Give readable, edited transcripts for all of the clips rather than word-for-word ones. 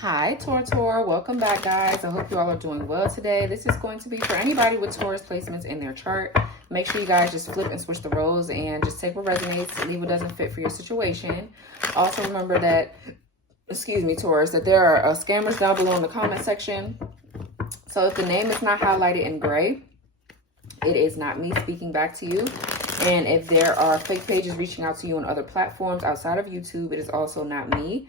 Hi, Tor. Welcome back, guys. I hope you all are doing well today. This is going to be for anybody with Taurus placements in their chart. Make sure you guys just flip and switch the roles and just take what resonates, leave what doesn't fit for your situation. Also, remember that, excuse me, Taurus, that there are scammers down below in the comment section. So if the name is not highlighted in gray, it is not me speaking back to you. And if there are fake pages reaching out to you on other platforms outside of YouTube, it is also not me.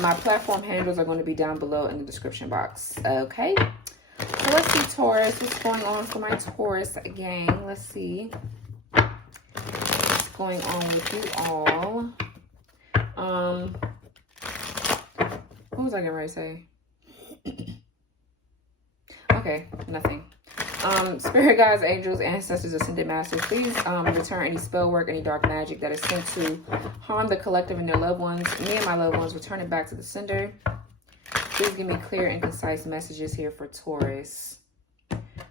My platform handles are going to be down below in the description box. Okay. So let's see, Taurus. What's going on for my Taurus gang? Let's see what's going on with you all. What was I getting ready to say? Okay, nothing. Spirit guides, angels, ancestors, ascended masters, please return any spell work, any dark magic that is sent to harm the collective and their loved ones. Me and my loved ones, return it back to the sender. Please give me clear and concise messages here for Taurus.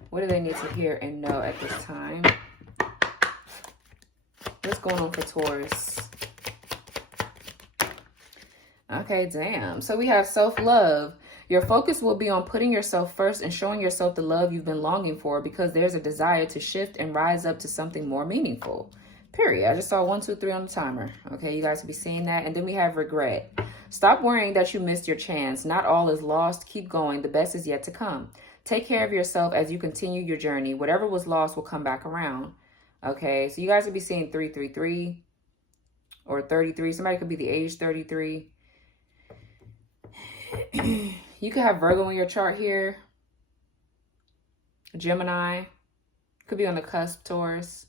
What do they need to hear and know at this time? What's going on for Taurus? Okay, damn. So we have self-love. Your focus will be on putting yourself first and showing yourself the love you've been longing for, because there's a desire to shift and rise up to something more meaningful. Period. I just saw 1, 2, 3 on the timer. Okay, you guys will be seeing that. And then we have regret. Stop worrying that you missed your chance. Not all is lost. Keep going. The best is yet to come. Take care of yourself as you continue your journey. Whatever was lost will come back around. Okay, so you guys will be seeing 333 or 33. Somebody could be the age 33. You could have Virgo in your chart here. Gemini. Could be on the cusp, Taurus.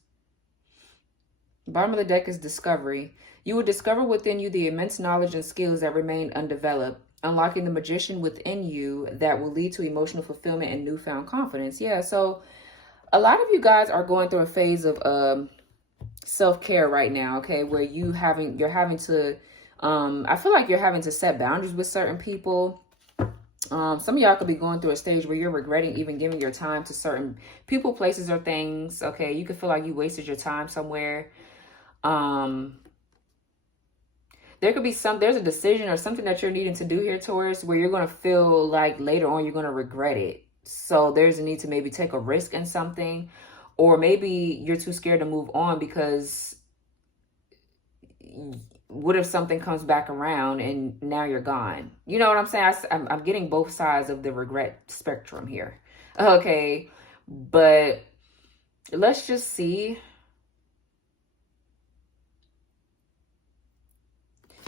Bottom of the deck is discovery. You will discover within you the immense knowledge and skills that remain undeveloped, unlocking the magician within you that will lead to emotional fulfillment and newfound confidence. Yeah, so a lot of you guys are going through a phase of self-care right now, okay, where you're having to, I feel like you're having to set boundaries with certain people. Some of y'all could be going through a stage where you're regretting even giving your time to certain people, places, or things. Okay, you could feel like you wasted your time somewhere. There could be there's a decision or something that you're needing to do here, Taurus, where you're going to feel like later on you're going to regret it. So there's a need to maybe take a risk in something, or maybe you're too scared to move on because what if something comes back around and now you're gone? You know what I'm saying? I'm getting both sides of the regret spectrum here. Okay, but let's just see.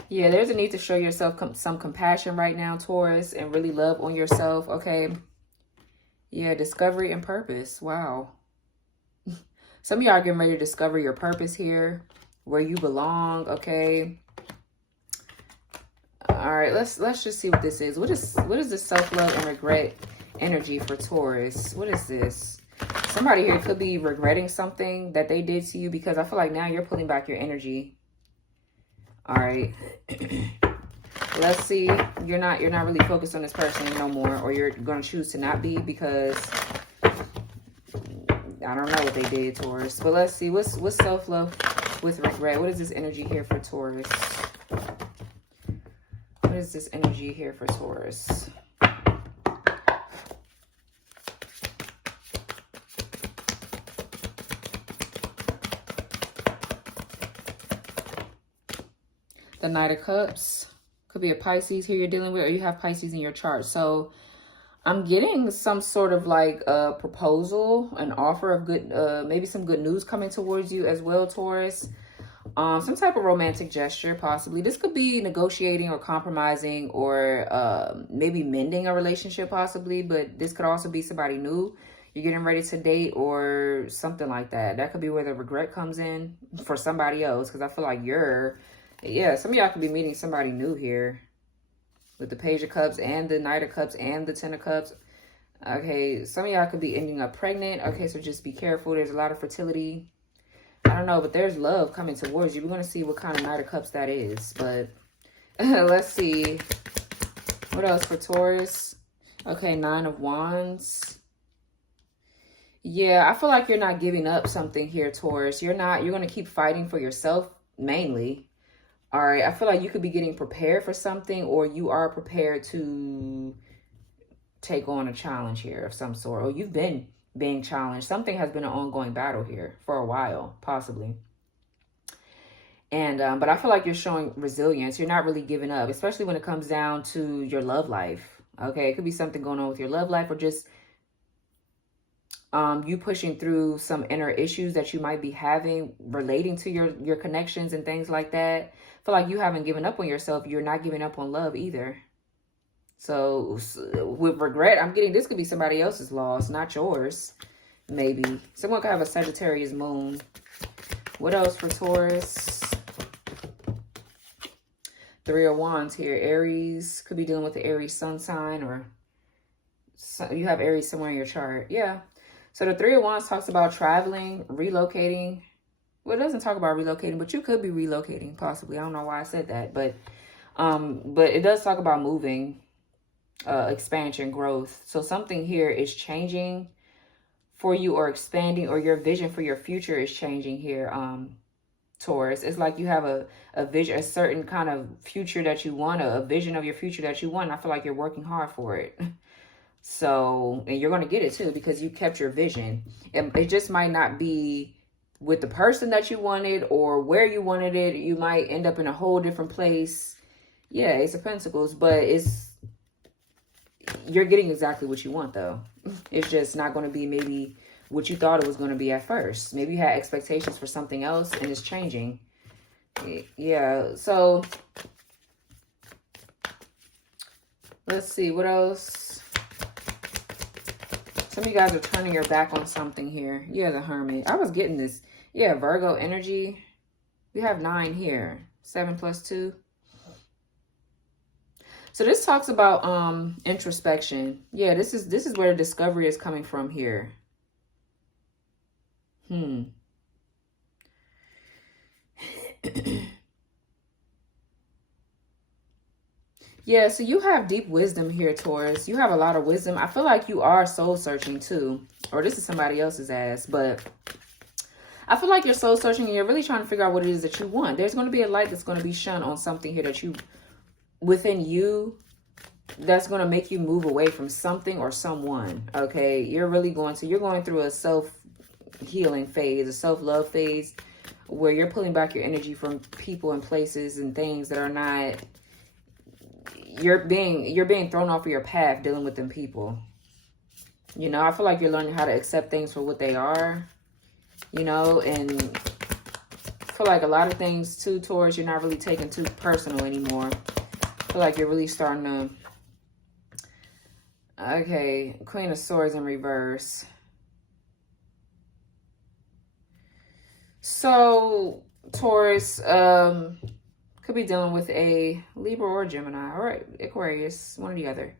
Yeah, there's a need to show yourself some compassion right now, Taurus, and really love on yourself, okay? Yeah, discovery and purpose. Wow. Some of y'all are getting ready to discover your purpose here, where you belong, okay? All right, let's just see what this is. What is this self-love and regret energy for Taurus? What is this? Somebody here could be regretting something that they did to you, because I feel like now you're pulling back your energy. All right. Let's see. You're not really focused on this person no more, or you're going to choose to not be, because I don't know what they did, Taurus. But let's see. What's self-love with regret? What is this energy here for Taurus? What is this energy here for Taurus? The Knight of Cups. Could be a Pisces here you're dealing with, or you have Pisces in your chart. So I'm getting some sort of like a proposal, an offer of good, maybe some good news coming towards you as well, Taurus. Some type of romantic gesture, possibly. This could be negotiating or compromising, or maybe mending a relationship, possibly. But this could also be somebody new you're getting ready to date, or something like that. That could be where the regret comes in for somebody else, because I feel like yeah, some of y'all could be meeting somebody new here with the Page of Cups and the Knight of Cups and the Ten of Cups. Okay, some of y'all could be ending up pregnant. Okay, so just be careful. There's a lot of fertility. I don't know, but there's love coming towards you. We're going to see what kind of Knight of Cups that is. But let's see. What else for Taurus? Okay, Nine of Wands. Yeah, I feel like you're not giving up something here, Taurus. You're going to keep fighting for yourself, mainly. All right, I feel like you could be getting prepared for something, or you are prepared to take on a challenge here of some sort, or you've been being challenged. Something has been an ongoing battle here for a while, possibly. And but I feel like you're showing resilience. You're not really giving up, especially when it comes down to your love life. Okay, it could be something going on with your love life, or just you pushing through some inner issues that you might be having relating to your connections and things like that. I feel like you haven't given up on yourself. You're not giving up on love either. So with regret, I'm getting this could be somebody else's loss, not yours. Maybe someone could have a Sagittarius moon. What else for Taurus? Three of Wands here. Aries could be dealing with the Aries sun sign, or you have Aries somewhere in your chart. Yeah. So the Three of Wands talks about traveling, relocating. Well, it doesn't talk about relocating, but you could be relocating possibly. I don't know why I said that, but it does talk about moving, expansion, growth. So something here is changing for you, or expanding, or your vision for your future is changing here. Taurus, it's like you have a vision, a certain kind of future that you want, a vision of your future that you want. I feel like you're working hard for it. So, and you're going to get it too, because you kept your vision. It just might not be with the person that you wanted or where you wanted it. You might end up in a whole different place. Yeah, Ace of Pentacles, but you're getting exactly what you want though. It's just not going to be maybe what you thought it was going to be at first. Maybe you had expectations for something else and it's changing. Yeah, so let's see what else. Some of you guys are turning your back on something here. Yeah, the Hermit. I was getting this. Yeah, Virgo energy. We have 9 here. 7 plus 2. So this talks about introspection. Yeah, this is where the discovery is coming from here. Yeah, so you have deep wisdom here, Taurus. You have a lot of wisdom. I feel like you are soul searching too. Or this is somebody else's ass, but I feel like you're soul searching and you're really trying to figure out what it is that you want. There's going to be a light that's going to be shone on something here that you, within you, that's going to make you move away from something or someone. Okay, you're going through a self-healing phase, a self-love phase, where you're pulling back your energy from people and places and things that are not, you're being thrown off of your path dealing with them people. You know, I feel like you're learning how to accept things for what they are, you know, and I feel like a lot of things too, Taurus, you're not really taking too personal anymore. I feel like you're really starting to, okay, Queen of Swords in reverse. So, Taurus, could be dealing with a Libra or Gemini. All right, Aquarius, one or the other.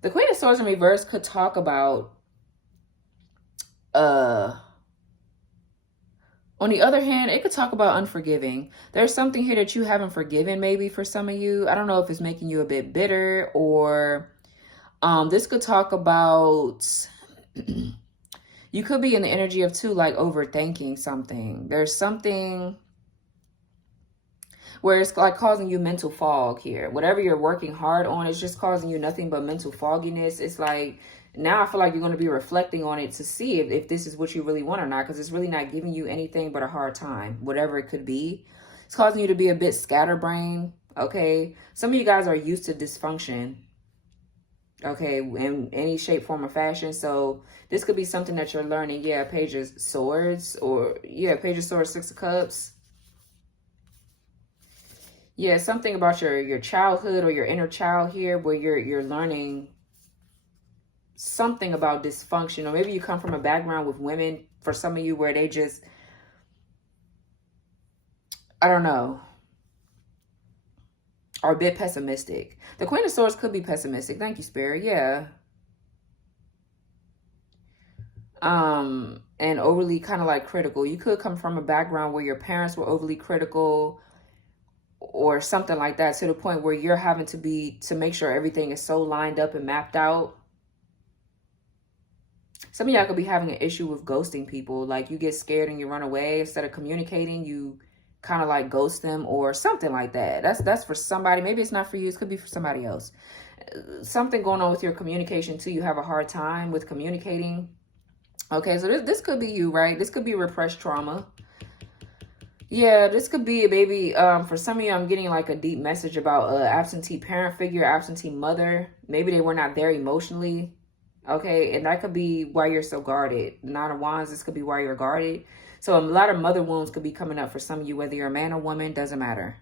The Queen of Swords in reverse could talk about, on the other hand, it could talk about unforgiving. There's something here that you haven't forgiven maybe for some of you. I don't know if it's making you a bit bitter, or this could talk about you could be in the energy of too, like overthinking something. There's something where it's like causing you mental fog here. Whatever you're working hard on, it's just causing you nothing but mental fogginess. It's like, now I feel like you're going to be reflecting on it to see if this is what you really want or not, because it's really not giving you anything but a hard time, whatever it could be. It's causing you to be a bit scatterbrained, okay? Some of you guys are used to dysfunction, okay, in any shape, form, or fashion. So this could be something that you're learning. Yeah, Page of Swords, or yeah, Page of Swords, 6 of Cups. Yeah, something about your childhood or your inner child here, where you're learning something about dysfunction. Or maybe you come from a background with women, for some of you, where they just, I don't know, are a bit pessimistic. The Queen of Swords could be pessimistic. Thank you, Spirit. Yeah. And overly kind of like critical. You could come from a background where your parents were overly critical or something like that, to the point where you're having to make sure everything is so lined up and mapped out. Some of y'all could be having an issue with ghosting people. Like, you get scared and you run away. Instead of communicating, you kind of like ghost them or something like that. That's for somebody. Maybe it's not for you. It could be for somebody else. Something going on with your communication too. You have a hard time with communicating. Okay, so this could be you, right? This could be repressed trauma. Yeah, this could be maybe for some of you, I'm getting like a deep message about absentee parent figure, absentee mother. Maybe they were not there emotionally. Okay, and that could be why you're so guarded. Nine of Wands, this could be why you're guarded. So a lot of mother wounds could be coming up for some of you, whether you're a man or woman, doesn't matter.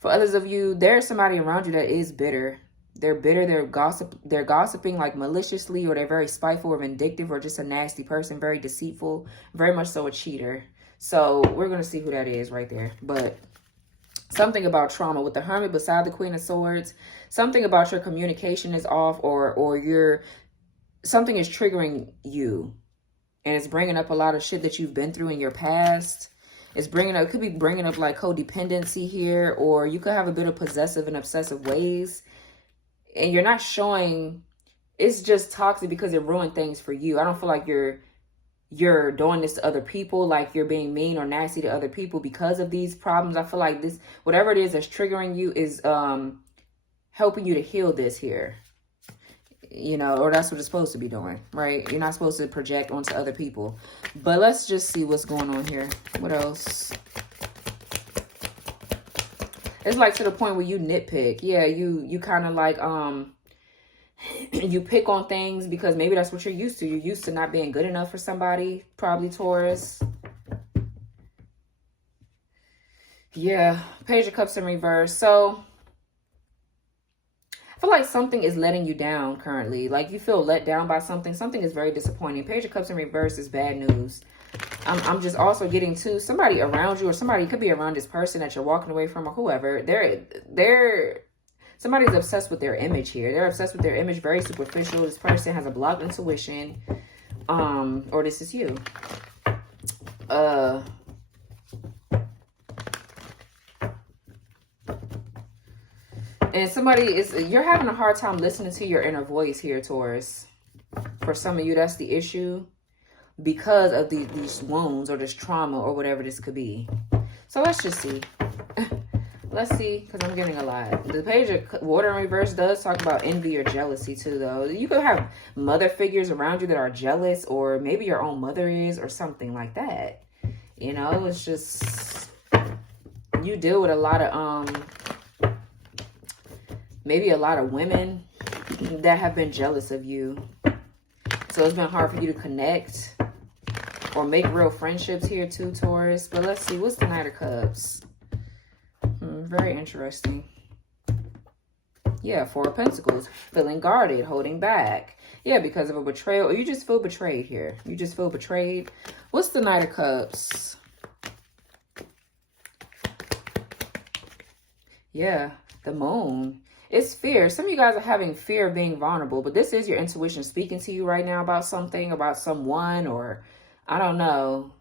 For others of you, there's somebody around you that is bitter. They're bitter, they're gossiping like maliciously, or they're very spiteful or vindictive, or just a nasty person, very deceitful, very much so a cheater. So we're going to see who that is right there. But something about trauma with the Hermit beside the Queen of Swords, something about your communication is off, or something is triggering you, and it's bringing up a lot of shit that you've been through in your past. It's bringing up, it could be bringing up like codependency here, or you could have a bit of possessive and obsessive ways, and you're not showing. It's just toxic because it ruined things for you. I don't feel like you're doing this to other people, like you're being mean or nasty to other people because of these problems. I feel like this, whatever it is that's triggering you, is helping you to heal this here. You know, or that's what it's supposed to be doing, right? You're not supposed to project onto other people. But let's just see what's going on here. What else? It's like to the point where you nitpick. Yeah, you kind of like you pick on things because maybe that's what you're used to. You're used to not being good enough for somebody, probably Taurus. Yeah, Page of Cups in reverse. So I feel like something is letting you down currently. Like you feel let down by something. Something is very disappointing. Page of Cups in reverse is bad news. I'm just also getting to somebody around you, or somebody could be around this person that you're walking away from, or whoever. Somebody's obsessed with their image here. They're obsessed with their image, very superficial. This person has a blocked intuition. Or this is you. And you're having a hard time listening to your inner voice here, Taurus. For some of you, that's the issue. Because of these wounds or this trauma or whatever this could be. So let's just see. Let's see, because I'm getting a lot. The Page of Water in reverse does talk about envy or jealousy too, though. You could have mother figures around you that are jealous, or maybe your own mother is, or something like that. You know, it's just, you deal with a lot of, maybe a lot of women that have been jealous of you. So it's been hard for you to connect or make real friendships here too, Taurus. But let's see, what's the Knight of Cups? Very interesting. Yeah, Four of Pentacles. Feeling guarded, holding back. Yeah, because of a betrayal. Or you just feel betrayed here. You just feel betrayed. What's the Knight of Cups? Yeah, the Moon. It's fear. Some of you guys are having fear of being vulnerable, but this is your intuition speaking to you right now about something, about someone, or I don't know.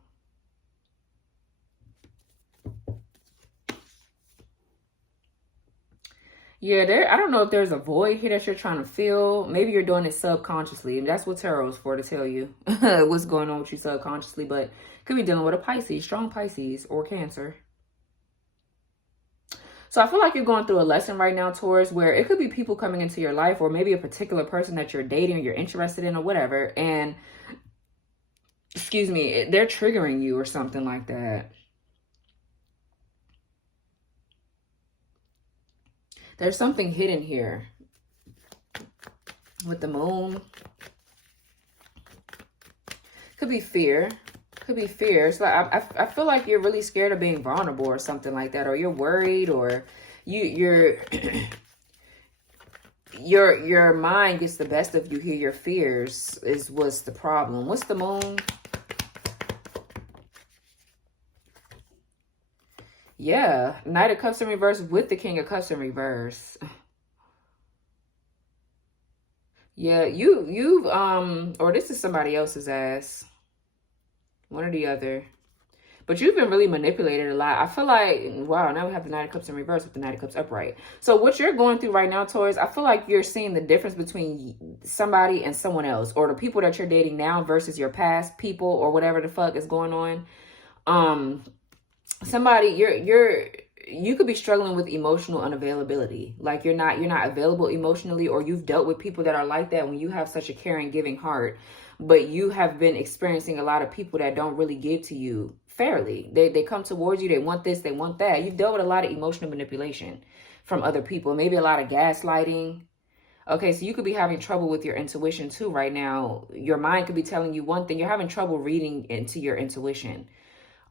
Yeah, I don't know if there's a void here that you're trying to fill. Maybe you're doing it subconsciously, and that's what tarot is for, to tell you what's going on with you subconsciously. But could be dealing with a Pisces, strong Pisces, or Cancer. So I feel like you're going through a lesson right now, Taurus, where it could be people coming into your life, or maybe a particular person that you're dating or you're interested in or whatever. And, excuse me, they're triggering you or something like that. There's something hidden here with the Moon. Could be fear. Could be fear. It's like I feel like you're really scared of being vulnerable or something like that, or you're worried, or your mind gets the best of you here. Your fears is what's the problem. What's the Moon? Yeah, Knight of Cups in reverse with the King of Cups in reverse. Yeah, you've or this is somebody else's ass. One or the other. But you've been really manipulated a lot. I feel like, wow, now we have the Knight of Cups in reverse with the Knight of Cups upright. So what you're going through right now, Taurus, I feel like you're seeing the difference between somebody and someone else, or the people that you're dating now versus your past people, or whatever the fuck is going on. Somebody, you could be struggling with emotional unavailability. Like you're not available emotionally, or you've dealt with people that are like that when you have such a caring, giving heart, but you have been experiencing a lot of people that don't really give to you fairly. They come towards you, they want this, they want that. You've dealt with a lot of emotional manipulation from other people, maybe a lot of gaslighting. Okay, so you could be having trouble with your intuition too right now. Your mind could be telling you one thing. You're having trouble reading into your intuition.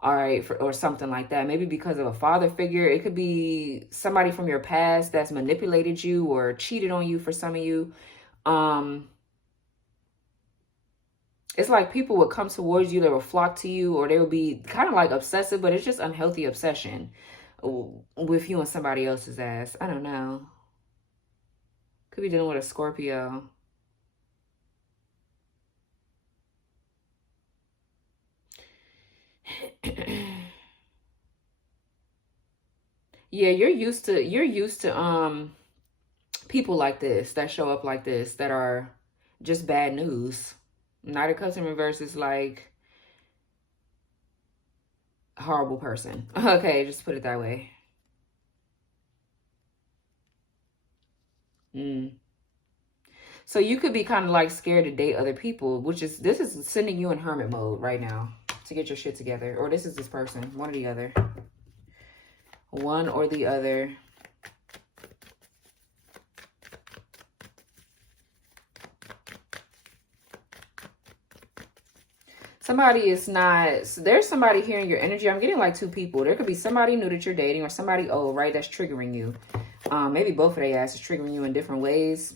All right, or something like that. Maybe because of a father figure. It could be somebody from your past that's manipulated you or cheated on you for some of you. It's like people would come towards you, they will flock to you, or they will be kind of like obsessive, but it's just unhealthy obsession with you and somebody else's ass. I don't know. Could be dealing with a Scorpio. Yeah, you're used to people like this that show up like this that are just bad news. Knight of Cups in reverse is like a horrible person. Okay, just put it that way. So you could be kind of like scared to date other people, this is sending you in hermit mode right now to get your shit together. Or this is this person, one or the other. One or the other. Somebody is not, there's somebody here in your energy. I'm getting like two people. There could be somebody new that you're dating or somebody old, right? That's triggering you. Maybe both of their asses triggering you in different ways.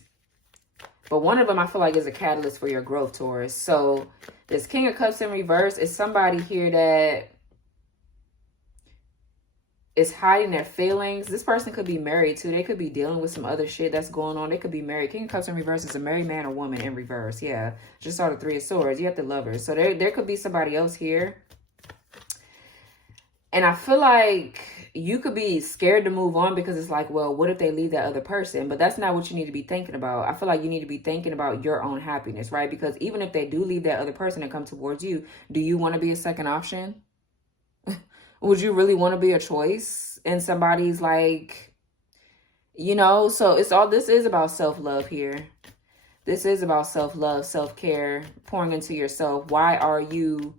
But one of them I feel like is a catalyst for your growth, Taurus. So this King of Cups in reverse is somebody here that is hiding their feelings. This person could be married too. They could be dealing with some other shit that's going on. They could be married. King of Cups in reverse is a married man or woman in reverse. Yeah. Just saw the Three of Swords. You have the Lovers. So there could be somebody else here. And I feel like you could be scared to move on because it's like, well, what if they leave that other person? But that's not what you need to be thinking about. I feel like you need to be thinking about your own happiness, right? Because even if they do leave that other person and come towards you, do you want to be a second option? Would you really want to be a choice in somebody's like, so this is about self-love here. This is about self-love, self-care, pouring into yourself. Why are you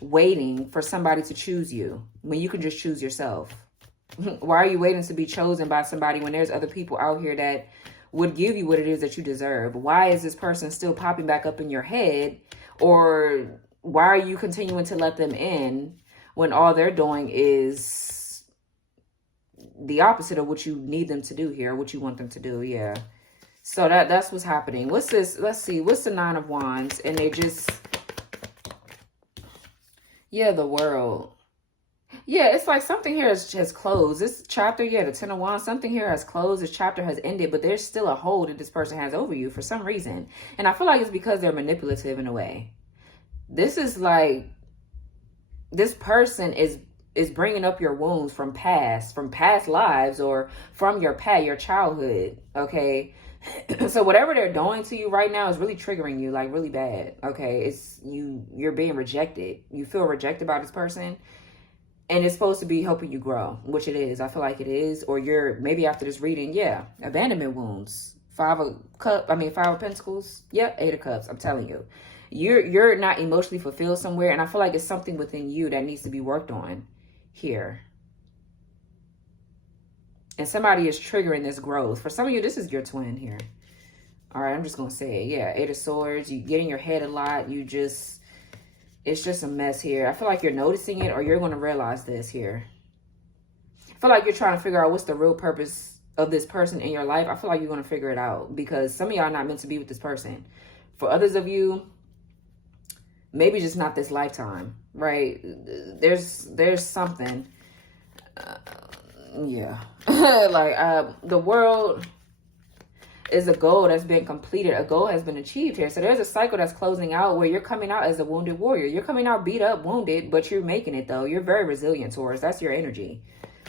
waiting for somebody to choose you when you can just choose yourself? Why are you waiting to be chosen by somebody when there's other people out here that would give you what it is that you deserve? Why is this person still popping back up in your head? Or why are you continuing to let them in when all they're doing is the opposite of what you need them to do here, what you want them to do? Yeah. So that's what's happening. What's this? Let's see. What's the Nine of Wands? And they just, yeah, the World. Yeah, it's like something here has closed. This chapter, yeah, the Ten of Wands, something here has closed. This chapter has ended, but there's still a hold that this person has over you for some reason. And I feel like it's because they're manipulative in a way. This is like, this person is bringing up your wounds from past lives, or from your childhood, okay? So whatever they're doing to you right now is really triggering you, like really bad, okay? It's you're being rejected. You feel rejected by this person, and it's supposed to be helping you grow, which it is. I feel like it is. Or you're, maybe after this reading, yeah, abandonment wounds. Five of Pentacles. Yep, Eight of Cups. I'm telling you. You're not emotionally fulfilled somewhere, and I feel like it's something within you that needs to be worked on here. And somebody is triggering this growth. For some of you, this is your twin here. All right, I'm just going to say it. Yeah, Eight of Swords. You get in your head a lot. It's just a mess here. I feel like you're noticing it, or you're going to realize this here. I feel like you're trying to figure out what's the real purpose of this person in your life. I feel like you're going to figure it out, because some of y'all are not meant to be with this person. For others of you, maybe just not this lifetime, right? There's something. Yeah. Like the World is a goal that's been completed. A goal has been achieved here. So there's a cycle that's closing out where you're coming out as a wounded warrior. You're coming out beat up, wounded, but you're making it though. You're very resilient, Taurus. That's your energy.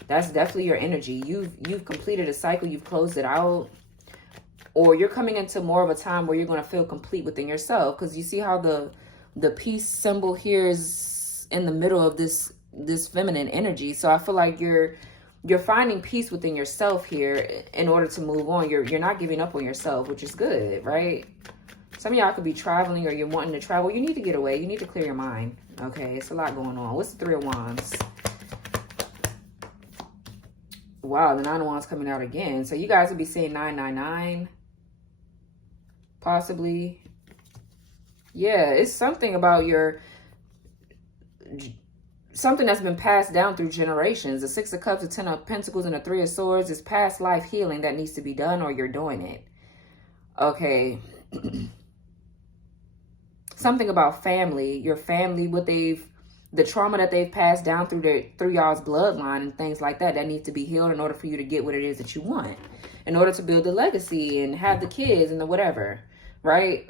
That's definitely your energy. You've completed a cycle. You've closed it out. Or you're coming into more of a time where you're going to feel complete within yourself. Because you see how the peace symbol here is in the middle of this feminine energy. So I feel like you're finding peace within yourself here in order to move on. You're not giving up on yourself, which is good, right? Some of y'all could be traveling, or you're wanting to travel. You need to get away. You need to clear your mind. Okay, it's a lot going on. What's the Three of Wands? Wow, the Nine of Wands coming out again. So you guys will be seeing 999, possibly. Yeah, it's something about something that's been passed down through generations. The Six of Cups, the Ten of Pentacles, and the Three of Swords is past life healing that needs to be done, or you're doing it. Okay. Something about family, your family, the trauma that they've passed down through y'all's bloodline and things like that needs to be healed in order for you to get what it is that you want, in order to build a legacy and have the kids and the whatever, right?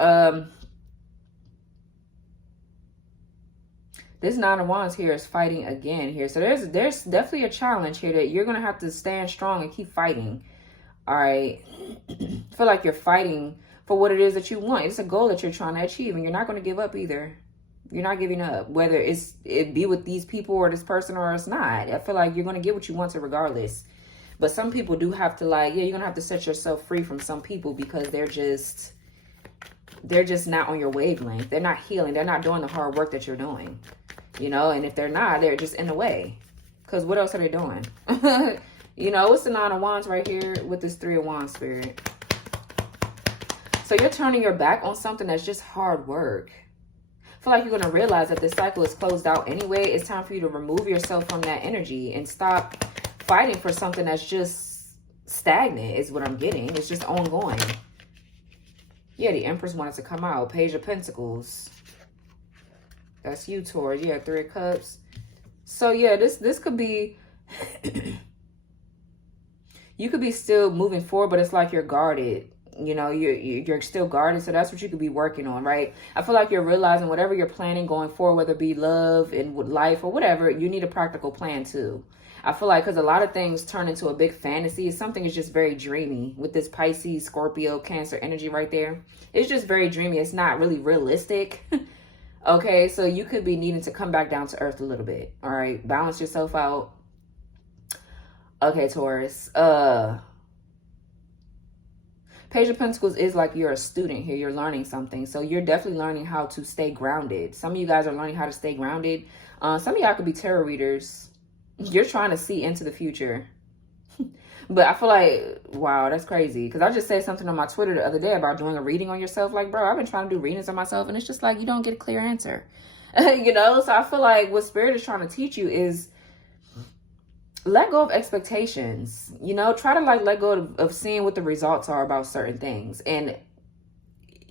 This Nine of Wands here is fighting again here. So there's definitely a challenge here that you're going to have to stand strong and keep fighting. All right. I feel like you're fighting for what it is that you want. It's a goal that you're trying to achieve, and you're not going to give up either. You're not giving up, whether it be with these people or this person or it's not. I feel like you're going to get what you want to regardless. But some people do have to, like, yeah, you're going to have to set yourself free from some people because they're just not on your wavelength. They're not healing. They're not doing the hard work that you're doing, you know, and if they're not, they're just in the way, because what else are they doing? You know, it's the Nine of Wands right here with this Three of Wands spirit. So you're turning your back on something that's just hard work. I feel like you're going to realize that this cycle is closed out anyway. It's time for you to remove yourself from that energy and stop fighting for something that's just stagnant is what I'm getting. It's just ongoing. Yeah, the Empress wanted to come out. Page of Pentacles. That's you, Taurus. Yeah, Three of Cups. So yeah, this could be... you could be still moving forward, but it's like you're guarded. You know, you're still guarded. So that's what you could be working on, right? I feel like you're realizing whatever you're planning going forward, whether it be love and life or whatever, you need a practical plan too. I feel like because a lot of things turn into a big fantasy. Something is just very dreamy with this Pisces, Scorpio, Cancer energy right there. It's just very dreamy. It's not really realistic. Okay, so you could be needing to come back down to earth a little bit. All right, balance yourself out. Okay, Taurus. Page of Pentacles is like you're a student here. You're learning something. So you're definitely learning how to stay grounded. Some of you guys are learning how to stay grounded. Some of y'all could be tarot readers. You're trying to see into the future. But I feel like, wow, that's crazy. Because I just said something on my Twitter the other day about doing a reading on yourself. Like, bro, I've been trying to do readings on myself, and it's just like you don't get a clear answer. You know? So I feel like what Spirit is trying to teach you is let go of expectations. You know, try to like let go of seeing what the results are about certain things. And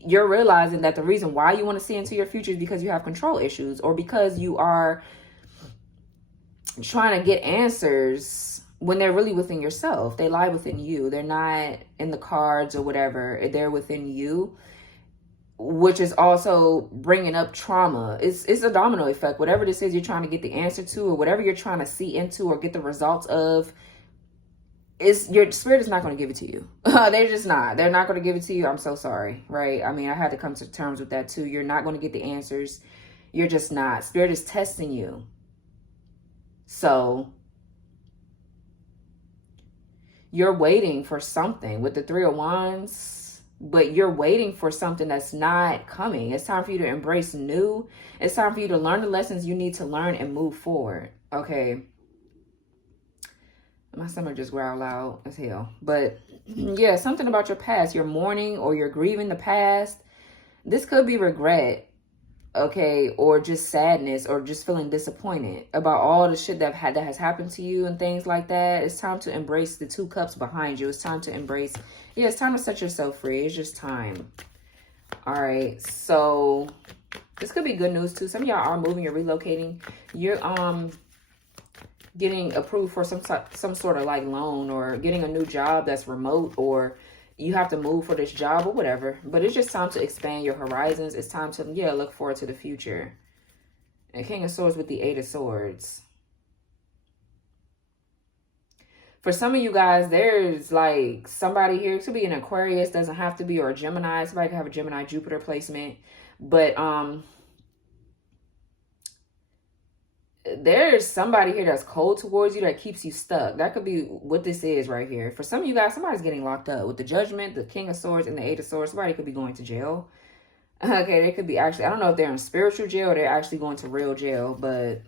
you're realizing that the reason why you want to see into your future is because you have control issues, or because you are trying to get answers when they're really within yourself. They lie within you. They're not in the cards or whatever. They're within you, which is also bringing up trauma. It's a domino effect. Whatever this is you're trying to get the answer to, or whatever you're trying to see into or get the results of, your Spirit is not going to give it to you. They're just not. They're not going to give it to you. I'm so sorry, right? I mean, I had to come to terms with that too. You're not going to get the answers. You're just not. Spirit is testing you. So you're waiting for something with the Three of Wands, but you're waiting for something that's not coming. It's time for you to embrace new. It's time for you to learn the lessons you need to learn and move forward. Okay. My stomach just growled loud as hell. But yeah, something about your past. You're mourning or you're grieving the past. This could be regret. Okay, or just sadness, or just feeling disappointed about all the shit that has happened to you and things like that. It's time to embrace the Two Cups behind you. It's time to embrace, yeah, it's time to set yourself free. It's just time. All right, so this could be good news too. Some of y'all are moving, you're relocating. You're getting approved for some sort of like loan, or getting a new job that's remote, or you have to move for this job or whatever. But it's just time to expand your horizons. It's time to, yeah, look forward to the future. And King of Swords with the Eight of Swords. For some of you guys, there's like somebody here. It could be an Aquarius, doesn't have to be, or a Gemini. Somebody could have a Gemini Jupiter placement. But there's somebody here that's cold towards you that keeps you stuck. That could be what this is right here. For some of you guys, somebody's getting locked up with the Judgment, the King of Swords, and the Eight of Swords. Somebody could be going to jail. Okay, they could be actually, I don't know if they're in spiritual jail or they're actually going to real jail, but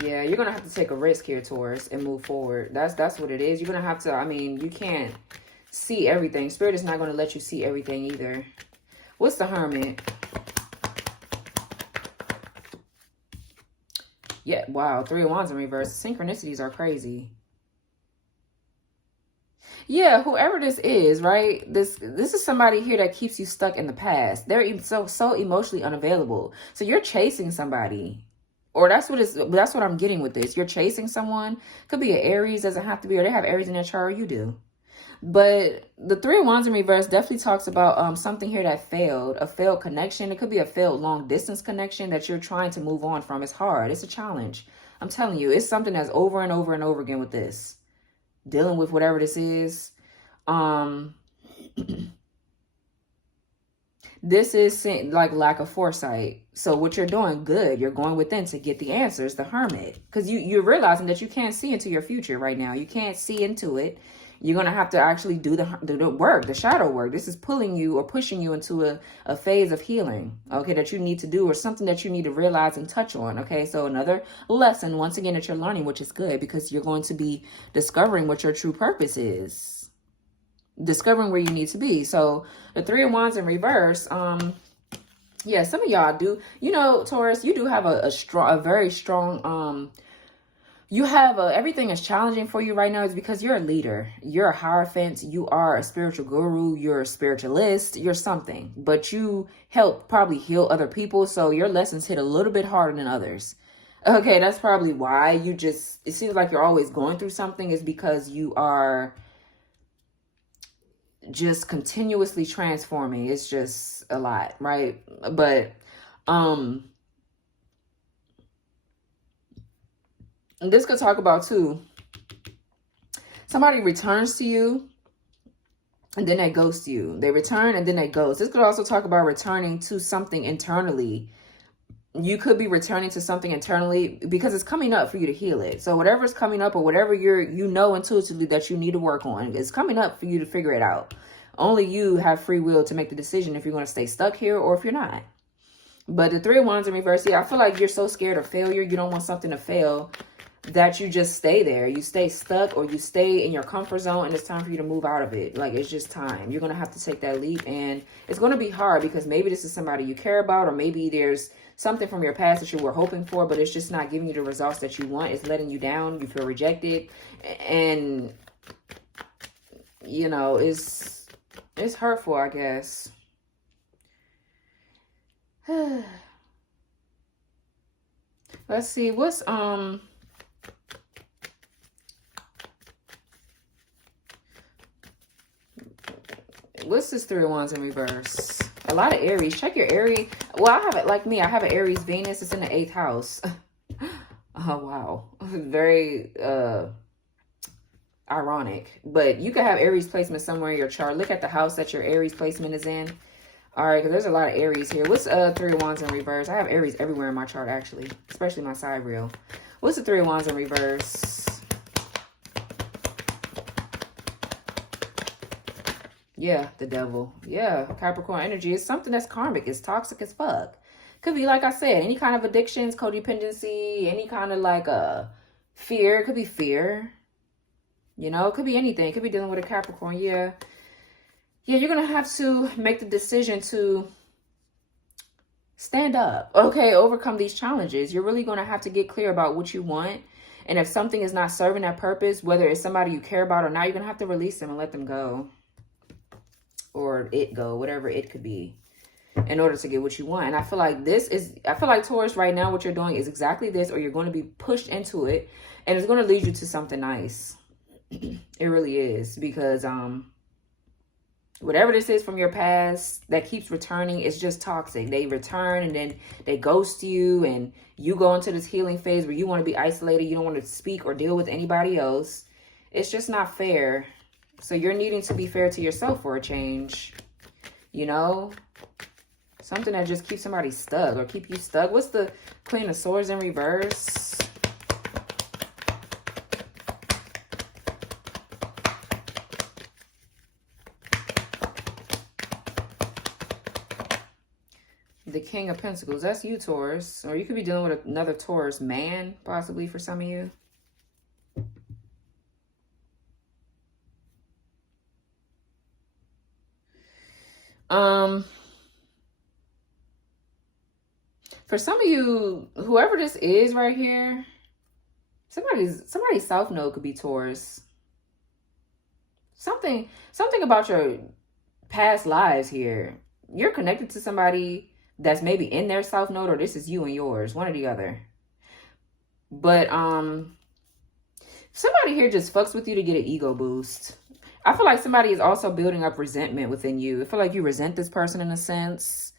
yeah, you're gonna have to take a risk here, Taurus, and move forward. That's what it is. You're gonna have to, I mean, you can't see everything. Spirit is not gonna let you see everything either. What's the Hermit? Yeah, wow, 3 of Wands in reverse. Synchronicities are crazy. Yeah, whoever this is, right? This is somebody here that keeps you stuck in the past. They're so emotionally unavailable. So you're chasing somebody. Or that's what I'm getting with this. You're chasing someone. Could be an Aries, doesn't have to be, or they have Aries in their chart, or you do. But the 3 of Wands in reverse definitely talks about something here that failed, a failed connection. It could be a failed long distance connection that you're trying to move on from. It's hard. It's a challenge. I'm telling you, it's something that's over and over and over again with this. Dealing with whatever this is. This is like lack of foresight. So what you're doing, good. You're going within to get the answers, the Hermit. Because you're realizing that you can't see into your future right now. You can't see into it. You're going to have to actually do the work, the shadow work. This is pulling you or pushing you into a phase of healing, okay, that you need to do, or something that you need to realize and touch on, okay? So another lesson, once again, that you're learning, which is good, because you're going to be discovering what your true purpose is. Discovering where you need to be. So the 3 of Wands in reverse, yeah, some of y'all do, you know, Taurus, you do have a very strong, you have everything is challenging for you right now is because you're a leader. You're a Hierophant. You are a spiritual guru. You're a spiritualist. You're something, but you help probably heal other people. So your lessons hit a little bit harder than others. Okay, that's probably why it seems like you're always going through something, is because you are just continuously transforming. It's just a lot, right? But and this could talk about too, somebody returns to you and then they ghost you. They return and then they ghost. This could also talk about returning to something internally. You could be returning to something internally because it's coming up for you to heal it. So whatever's coming up, or whatever you know intuitively that you need to work on, it's coming up for you to figure it out. Only you have free will to make the decision if you're going to stay stuck here or if you're not. But the 3 of Wands in reverse, yeah, I feel like you're so scared of failure. You don't want something to fail that you just stay there. You stay stuck, or you stay in your comfort zone, and it's time for you to move out of it. Like, it's just time. You're going to have to take that leap, and it's going to be hard because maybe this is somebody you care about, or maybe there's something from your past that you were hoping for, but it's just not giving you the results that you want. It's letting you down. You feel rejected, and you know, it's hurtful, I guess. Let's see, what's this 3 of Wands in reverse? A lot of Aries. Check your Aries. Well, I have it like me. I have an Aries Venus. It's in the 8th house. Oh, wow. Very ironic. But you could have Aries placement somewhere in your chart. Look at the house that your Aries placement is in. All right, because there's a lot of Aries here. What's 3 of Wands in reverse? I have Aries everywhere in my chart, actually. Especially my side reel. What's the 3 of Wands in reverse? Yeah, the Devil. Yeah, Capricorn energy is something that's karmic. It's toxic as fuck. Could be, like I said, any kind of addictions, codependency, any kind of like fear. It could be fear. You know, it could be anything. It could be dealing with a Capricorn. Yeah. Yeah, you're going to have to make the decision to stand up. Okay, overcome these challenges. You're really going to have to get clear about what you want. And if something is not serving that purpose, whether it's somebody you care about or not, you're going to have to release them and let them go. Or it go, whatever it could be, in order to get what you want. And I feel like Taurus right now, what you're doing is exactly this, or you're going to be pushed into it, and it's going to lead you to something nice. It really is, because whatever this is from your past that keeps returning, it's just toxic. They return and then they ghost you, and you go into this healing phase where you want to be isolated. You don't want to speak or deal with anybody else. It's just not fair. So you're needing to be fair to yourself for a change. you know? Something that just keeps somebody stuck or keep you stuck. What's the Queen of Swords in reverse? The King of Pentacles. That's you, Taurus. Or you could be dealing with another Taurus man, possibly, for some of you. For some of you, whoever this is right here, somebody's South Node could be Taurus. Something about your past lives here. You're connected to somebody that's maybe in their South Node, or this is you and yours, one or the other. But somebody here just fucks with you to get an ego boost. I feel like somebody is also building up resentment within you. I feel like you resent this person in a sense.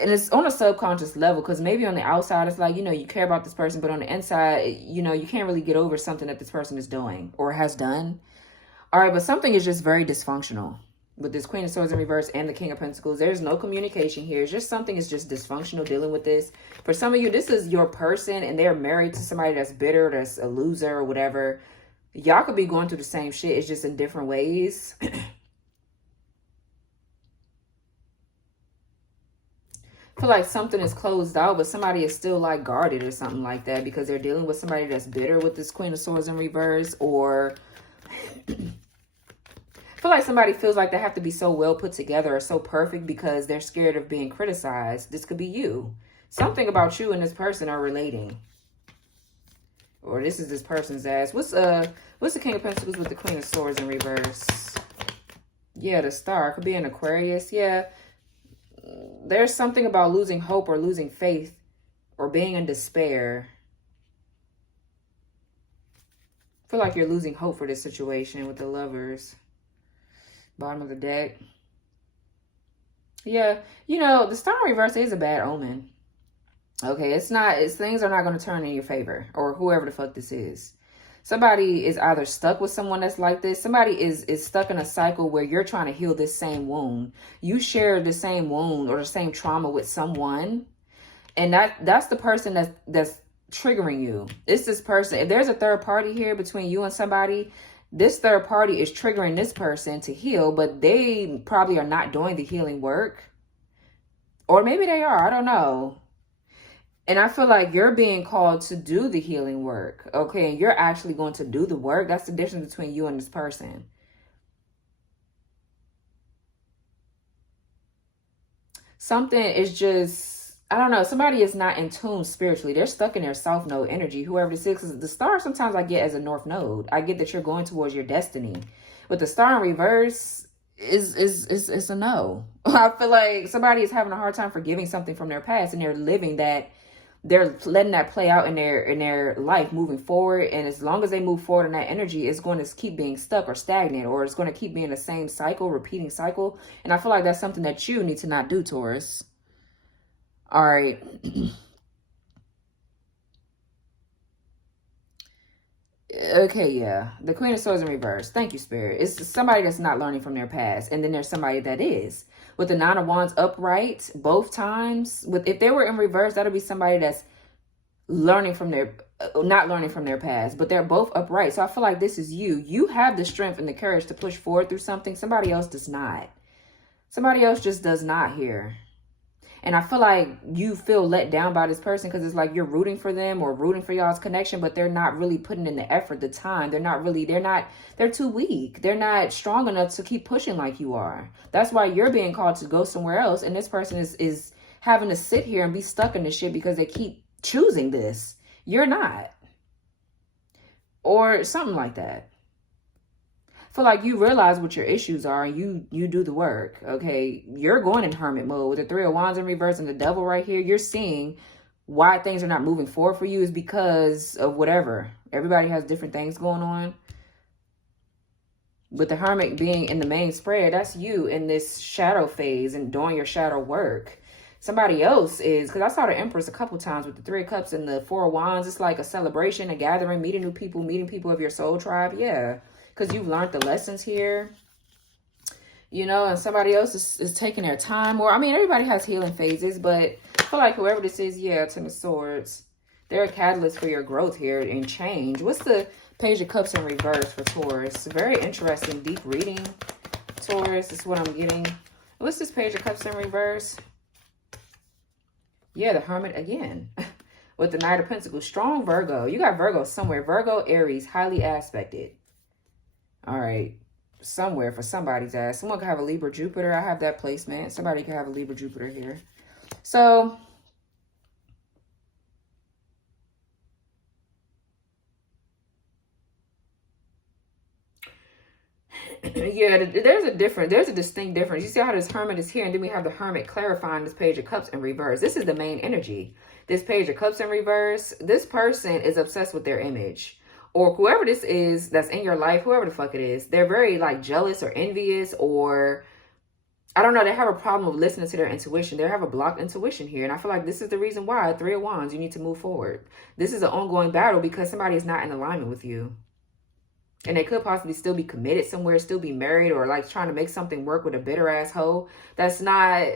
And it's on a subconscious level, because maybe on the outside, it's like, you know, you care about this person, but on the inside, you know, you can't really get over something that this person is doing or has done. All right, but something is just very dysfunctional with this Queen of Swords in reverse and the King of Pentacles. There's no communication here. It's just something is just dysfunctional dealing with this. For some of you, this is your person and they're married to somebody that's bitter, that's a loser or whatever. Y'all could be going through the same shit. It's just in different ways. Feel like something is closed out, but somebody is still like guarded or something like that, because they're dealing with somebody that's bitter with this Queen of Swords in reverse. Or feel like somebody feels like they have to be so well put together or so perfect because they're scared of being criticized. This could be you. Something about you and this person are relating. Or this is this person's ass. What's the King of Pentacles with the Queen of Swords in reverse? Yeah, the Star. Could be an Aquarius. Yeah. There's something about losing hope or losing faith or being in despair. I feel like you're losing hope for this situation with the Lovers. Bottom of the deck. Yeah, you know, the Star in reverse is a bad omen. Okay, things are not going to turn in your favor, or whoever the fuck this is. Somebody is either stuck with someone that's like this. Somebody is stuck in a cycle where you're trying to heal this same wound. You share the same wound or the same trauma with someone. And that's the person that's triggering you. It's this person. If there's a third party here between you and somebody, this third party is triggering this person to heal, but they probably are not doing the healing work. Or maybe they are. I don't know. And I feel like you're being called to do the healing work, okay? And you're actually going to do the work. That's the difference between you and this person. Something is just, I don't know, somebody is not in tune spiritually. They're stuck in their South Node energy, whoever this is. 'Cause the Star sometimes I get as a North Node. I get that you're going towards your destiny. But the Star in reverse is a no. I feel like somebody is having a hard time forgiving something from their past, and they're living that. They're letting that play out in their life moving forward. And as long as they move forward in that energy, it's going to keep being stuck or stagnant, or it's going to keep being the same cycle, repeating cycle. And I feel like that's something that you need to not do, Taurus. All right. Okay, yeah. The Queen of Swords in reverse. Thank you, Spirit. It's somebody that's not learning from their past. And then there's somebody that is. With the Nine of Wands upright both times. If they were in reverse, that'll be somebody that's learning from their, not learning from their past. But they're both upright. So I feel like this is you. You have the strength and the courage to push forward through something. Somebody else does not. Somebody else just does not here. And I feel like you feel let down by this person because it's like you're rooting for them or rooting for y'all's connection, but they're not really putting in the effort, the time. They're too weak. They're not strong enough to keep pushing like you are. That's why you're being called to go somewhere else. And this person is having to sit here and be stuck in this shit because they keep choosing this. You're not. Or something like that. Feel like you realize what your issues are and you do the work. Okay, you're going in hermit mode with the Three of Wands in reverse and the Devil right here. You're seeing why things are not moving forward for you is because of whatever. Everybody has different things going on. With the Hermit being in the main spread, that's you in this shadow phase and doing your shadow work. Somebody else is, because I saw the Empress a couple times with the Three of Cups and the Four of Wands. It's like a celebration, a gathering, meeting new people, meeting people of your soul tribe. Yeah. Because you've learned the lessons here. you know, and somebody else is taking their time. Or, I mean, everybody has healing phases, but I feel like whoever this is, yeah, Ten of Swords, they're a catalyst for your growth here and change. What's the Page of Cups in reverse for Taurus? Very interesting, deep reading, Taurus, is what I'm getting. What's this Page of Cups in reverse? Yeah, the Hermit again. With the Knight of Pentacles. Strong Virgo. You got Virgo somewhere. Virgo, Aries, highly aspected. All right. Somewhere for somebody's ass. Someone could have a Libra Jupiter. I have that placement. Somebody could have a Libra Jupiter here. So, yeah, there's a distinct difference. You see how this Hermit is here, and then we have the Hermit clarifying this Page of Cups in reverse. This is the main energy. This Page of Cups in reverse, this person is obsessed with their image. Or whoever this is that's in your life, whoever the fuck it is, they're very like jealous or envious, or I don't know, they have a problem with listening to their intuition. They have a blocked intuition here. And I feel like this is the reason why, Three of Wands, you need to move forward. This is an ongoing battle because somebody is not in alignment with you. And they could possibly still be committed somewhere, still be married, or like trying to make something work with a bitter asshole. That's not,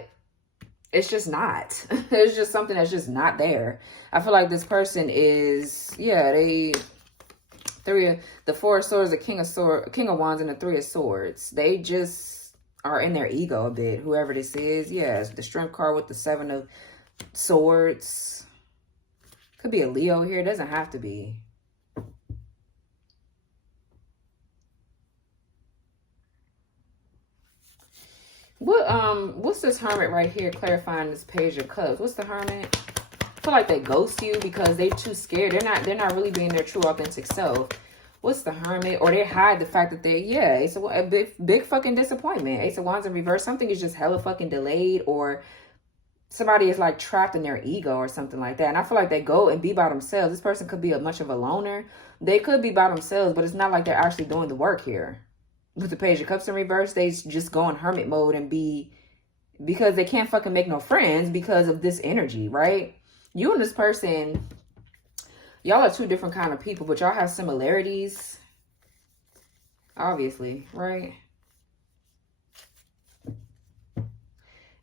it's just not. It's just something that's just not there. I feel like this person is, yeah, the Four of Swords, the King of Wands, and the Three of Swords. They just are in their ego a bit, whoever this is. Yeah, the Strength card with the Seven of Swords. Could be a Leo here. It doesn't have to be. What's this Hermit right here clarifying this Page of Cups? What's the Hermit? I feel like they ghost you because they're too scared. They're not really being their true authentic self. What's the Hermit? Or they hide the fact that it's a big fucking disappointment. Ace of Wands in reverse. Something is just hella fucking delayed, or somebody is like trapped in their ego or something like that. And I feel like they go and be by themselves. This person could be much of a loner. They could be by themselves, but it's not like they're actually doing the work here. With the Page of Cups in reverse, they just go in hermit mode and because they can't fucking make no friends because of this energy, right? You and this person, y'all are two different kind of people, but y'all have similarities, obviously, right?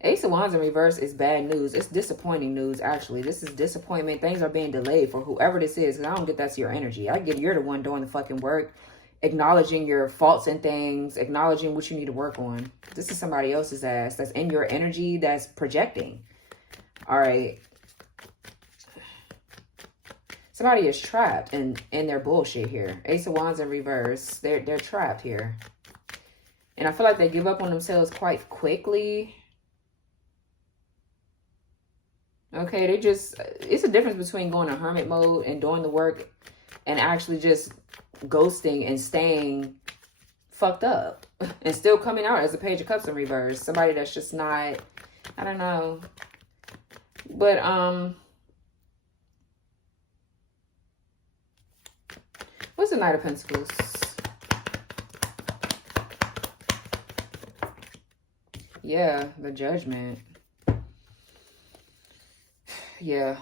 Ace of Wands in reverse is bad news. It's disappointing news, actually. This is disappointment. Things are being delayed for whoever this is, because I don't get that's your energy. I get you're the one doing the fucking work, acknowledging your faults and things, acknowledging what you need to work on. This is somebody else's ass that's in your energy, that's projecting. All right. Somebody is trapped in their bullshit here. Ace of Wands in reverse. They're trapped here. And I feel like they give up on themselves quite quickly. Okay, it's a difference between going to hermit mode and doing the work and actually just ghosting and staying fucked up and still coming out as a Page of Cups in reverse. Somebody that's just not, I don't know. But, what's the Knight of Pentacles? Yeah, the Judgment. Yeah.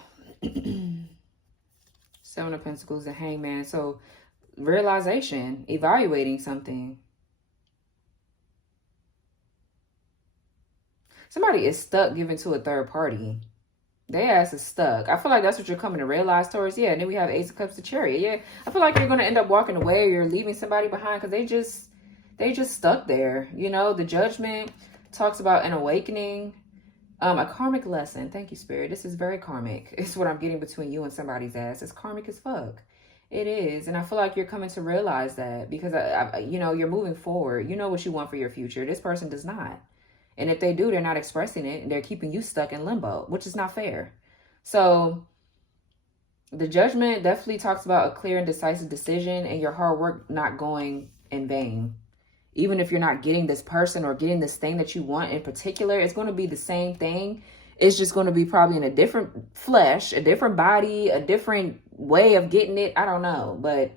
Seven of Pentacles, the Hangman. So, realization, evaluating something. Somebody is stuck giving to a third party. Their ass is stuck. I feel like that's what you're coming to realize, Taurus. Yeah, and then we have Ace of Cups, the Chariot. Yeah, I feel like you're going to end up walking away, or you're leaving somebody behind because they just stuck there. You know, the Judgment talks about an awakening. A karmic lesson. Thank you, Spirit. This is very karmic. It's what I'm getting between you and somebody's ass. It's karmic as fuck. It is. And I feel like you're coming to realize that because, you know, you're moving forward. You know what you want for your future. This person does not. And if they do, they're not expressing it. And they're keeping you stuck in limbo, which is not fair. So the Judgment definitely talks about a clear and decisive decision and your hard work not going in vain. Even if you're not getting this person or getting this thing that you want in particular, it's going to be the same thing. It's just going to be probably in a different flesh, a different body, a different way of getting it. I don't know. But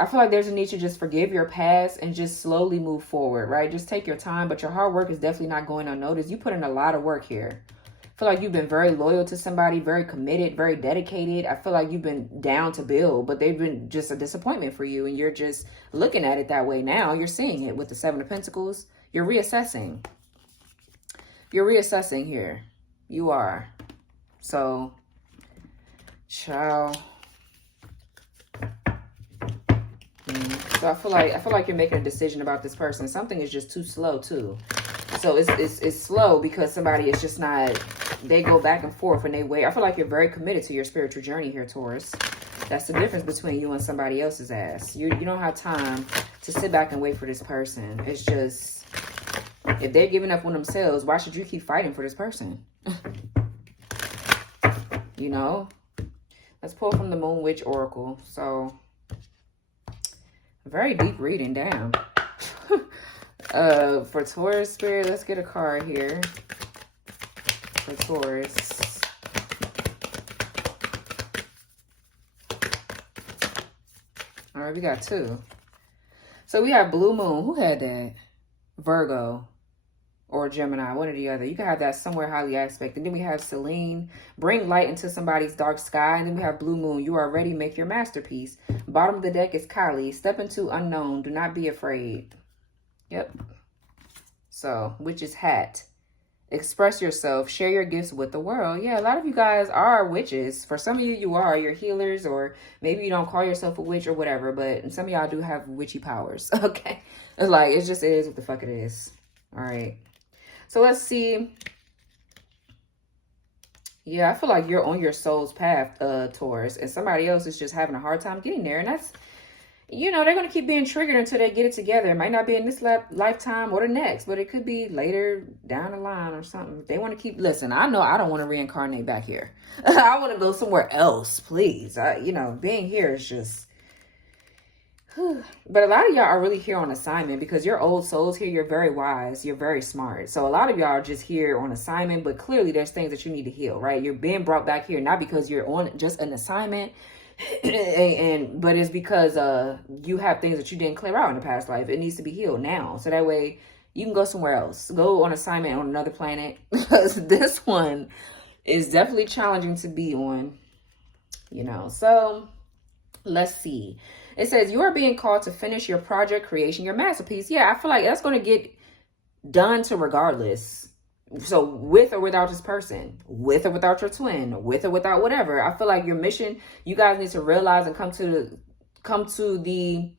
I feel like there's a need to just forgive your past and just slowly move forward, right? Just take your time. But your hard work is definitely not going unnoticed. You put in a lot of work here. I feel like you've been very loyal to somebody, very committed, very dedicated. I feel like you've been down to build, but they've been just a disappointment for you. And you're just looking at it that way now. You're seeing it with the Seven of Pentacles. You're reassessing. You're reassessing here. You are. So, child. So I feel like you're making a decision about this person. Something is just too slow too. So it's slow because somebody is just not, they go back and forth and they wait. I feel like you're very committed to your spiritual journey here, Taurus. That's the difference between you and somebody else's ass. You don't have time to sit back and wait for this person. It's just, if they're giving up on themselves, why should you keep fighting for this person? You know? Let's pull from the Moon Witch Oracle. So, very deep reading, damn. For Taurus Spirit, let's get a card here. For Taurus. All right, we got 2. So we have Blue Moon. Who had that? Virgo or Gemini, one or the other. You can have that somewhere highly aspected. Then we have Selene, bring light into somebody's dark sky. And then we have Blue Moon, you are ready, make your masterpiece. Bottom of the deck is Kali, step into unknown, do not be afraid. Yep. So, Witch's Hat, express yourself, share your gifts with the world. Yeah, a lot of you guys are witches. For some of you, you are. You're healers, or maybe you don't call yourself a witch or whatever, but some of y'all do have witchy powers. Okay. It's like, it just is what the fuck it is. All right. So let's see. Yeah, I feel like you're on your soul's path, Taurus, and somebody else is just having a hard time getting there. And that's, you know, they're going to keep being triggered until they get it together. It might not be in this lifetime or the next, but it could be later down the line or something. They want to keep, listen, I know I don't want to reincarnate back here. I want to go somewhere else, please. You know, being here is just, but a lot of y'all are really here on assignment because your old souls here, you're very wise, you're very smart. So a lot of y'all are just here on assignment, but clearly there's things that you need to heal, right? You're being brought back here, not because you're on just an assignment, but it's because you have things that you didn't clear out in the past life. It needs to be healed now. So that way you can go somewhere else, go on assignment on another planet, because this one is definitely challenging to be on, you know. So let's see. It says you are being called to finish your project creation, your masterpiece. Yeah, I feel like that's going to get done to regardless. So with or without this person, with or without your twin, with or without whatever. I feel like your mission, you guys need to realize and come to the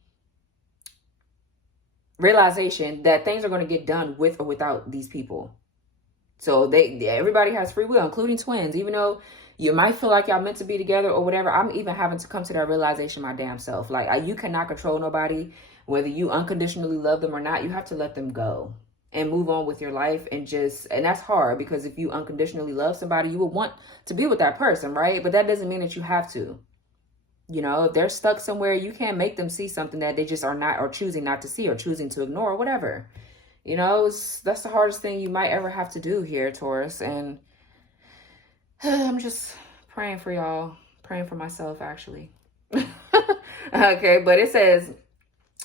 realization that things are going to get done with or without these people. So everybody has free will, including twins, even though you might feel like y'all meant to be together or whatever. I'm even having to come to that realization my damn self. Like, you cannot control nobody, whether you unconditionally love them or not. You have to let them go and move on with your life. And that's hard, because if you unconditionally love somebody, you would want to be with that person, right? But that doesn't mean that you have to. You know, if they're stuck somewhere, you can't make them see something that they just are not, or choosing not to see, or choosing to ignore, or whatever. You know, that's the hardest thing you might ever have to do here, Taurus. And I'm just praying for y'all, praying for myself, actually. Okay, but it says,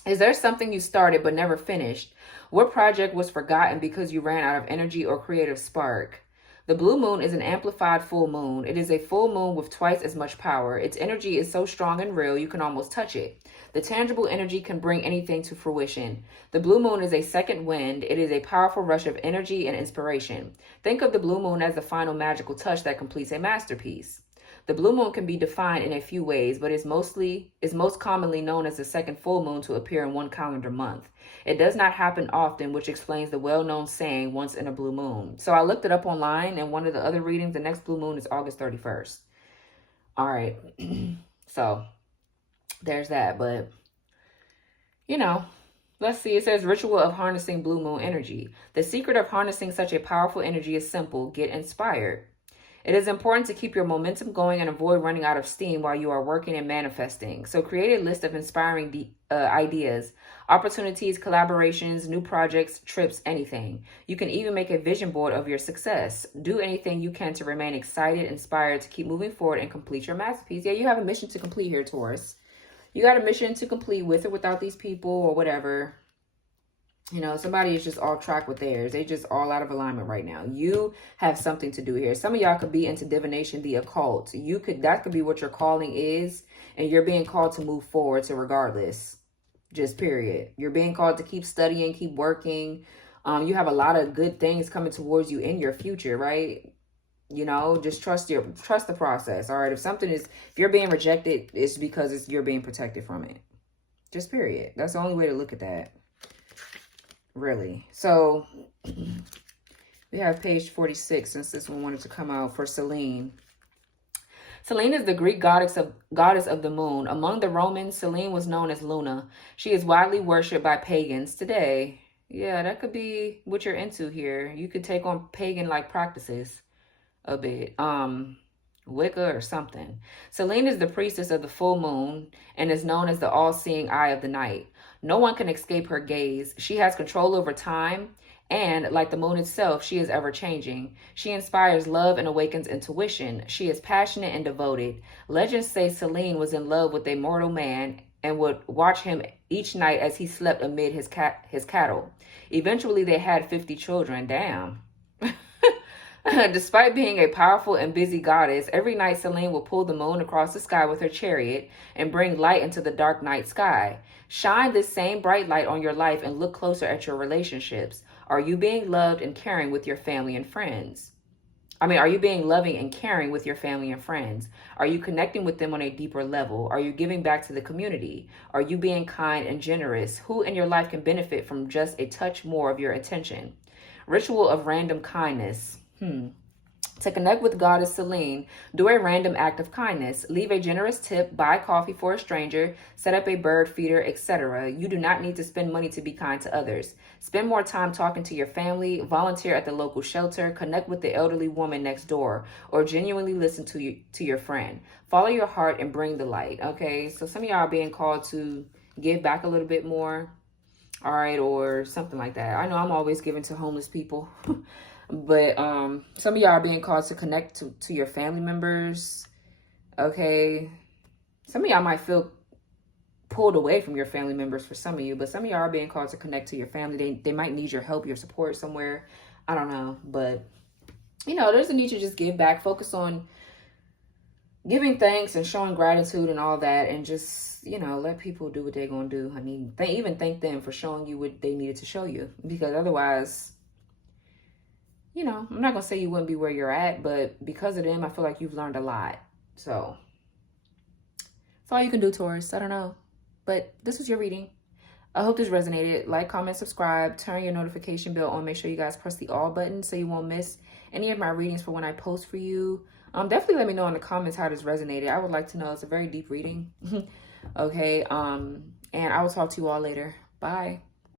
is there something you started but never finished? What project was forgotten because you ran out of energy or creative spark? The blue moon is an amplified full moon. It is a full moon with twice as much power. Its energy is so strong and real, you can almost touch it. The tangible energy can bring anything to fruition. The blue moon is a second wind. It is a powerful rush of energy and inspiration. Think of the blue moon as the final magical touch that completes a masterpiece. The blue moon can be defined in a few ways, but is most commonly known as the second full moon to appear in one calendar month. It does not happen often, which explains the well-known saying, once in a blue moon. So I looked it up online, and one of the other readings, the next blue moon is August 31st. All right. So there's that. But, you know, let's see. It says ritual of harnessing blue moon energy. The secret of harnessing such a powerful energy is simple. Get inspired. It is important to keep your momentum going and avoid running out of steam while you are working and manifesting. So create a list of inspiring ideas, opportunities, collaborations, new projects, trips, anything. You can even make a vision board of your success. Do anything you can to remain excited, inspired, to keep moving forward and complete your masterpiece. Yeah, you have a mission to complete here, Taurus. You got a mission to complete with or without these people or whatever. You know, somebody is just off track with theirs. They just all out of alignment right now. You have something to do here. Some of y'all could be into divination, the occult. That could be what your calling is, and you're being called to move forward to regardless. Just period. You're being called to keep studying, keep working, You have a lot of good things coming towards you in your future, right? You know, just trust the process. All right. If you're being rejected, it's because you're being protected from it. Just period. That's the only way to look at that. Really. So we have page 46, since this one wanted to come out, for Selene. Selene is the Greek goddess of the moon. Among the Romans, Selene was known as Luna. She is widely worshipped by pagans today. Yeah, that could be what you're into here. You could take on pagan-like practices a bit. Wicca or something. Selene is the priestess of the full moon and is known as the all-seeing eye of the night. No one can escape her gaze. She has control over time, and like the moon itself, she is ever changing. She inspires love and awakens intuition. She is passionate and devoted. Legends say Selene was in love with a mortal man and would watch him each night as he slept amid his cattle. Eventually, they had 50 children. Damn. Despite being a powerful and busy goddess, every night Selene will pull the moon across the sky with her chariot and bring light into the dark night sky. Shine this same bright light on your life and look closer at your relationships. Are you being loved and caring with your family and friends? Are you being loving and caring with your family and friends? Are you connecting with them on a deeper level? Are you giving back to the community? Are you being kind and generous? Who in your life can benefit from just a touch more of your attention? Ritual of random kindness. To connect with Goddess Selene, do a random act of kindness. Leave a generous tip, buy coffee for a stranger, set up a bird feeder, etc. You do not need to spend money to be kind to others. Spend more time talking to your family, volunteer at the local shelter, connect with the elderly woman next door, or genuinely listen to your friend. Follow your heart and bring the light, okay? So some of y'all are being called to give back a little bit more, all right, or something like that. I know I'm always giving to homeless people. But some of y'all are being called to connect to your family members, okay? Some of y'all might feel pulled away from your family members for some of you, but some of y'all are being called to connect to your family. They might need your help, your support somewhere. I don't know. But, you know, there's a need to just give back. Focus on giving thanks and showing gratitude and all that. And just, you know, let people do what they're going to do. I mean, even thank them for showing you what they needed to show you. Because otherwise, you know, I'm not going to say you wouldn't be where you're at, but because of them, I feel like you've learned a lot. So that's all you can do, Taurus. I don't know. But this was your reading. I hope this resonated. Like, comment, subscribe, turn your notification bell on. Make sure you guys press the all button so you won't miss any of my readings for when I post for you. Definitely let me know in the comments how this resonated. I would like to know. It's a very deep reading. Okay. And I will talk to you all later. Bye.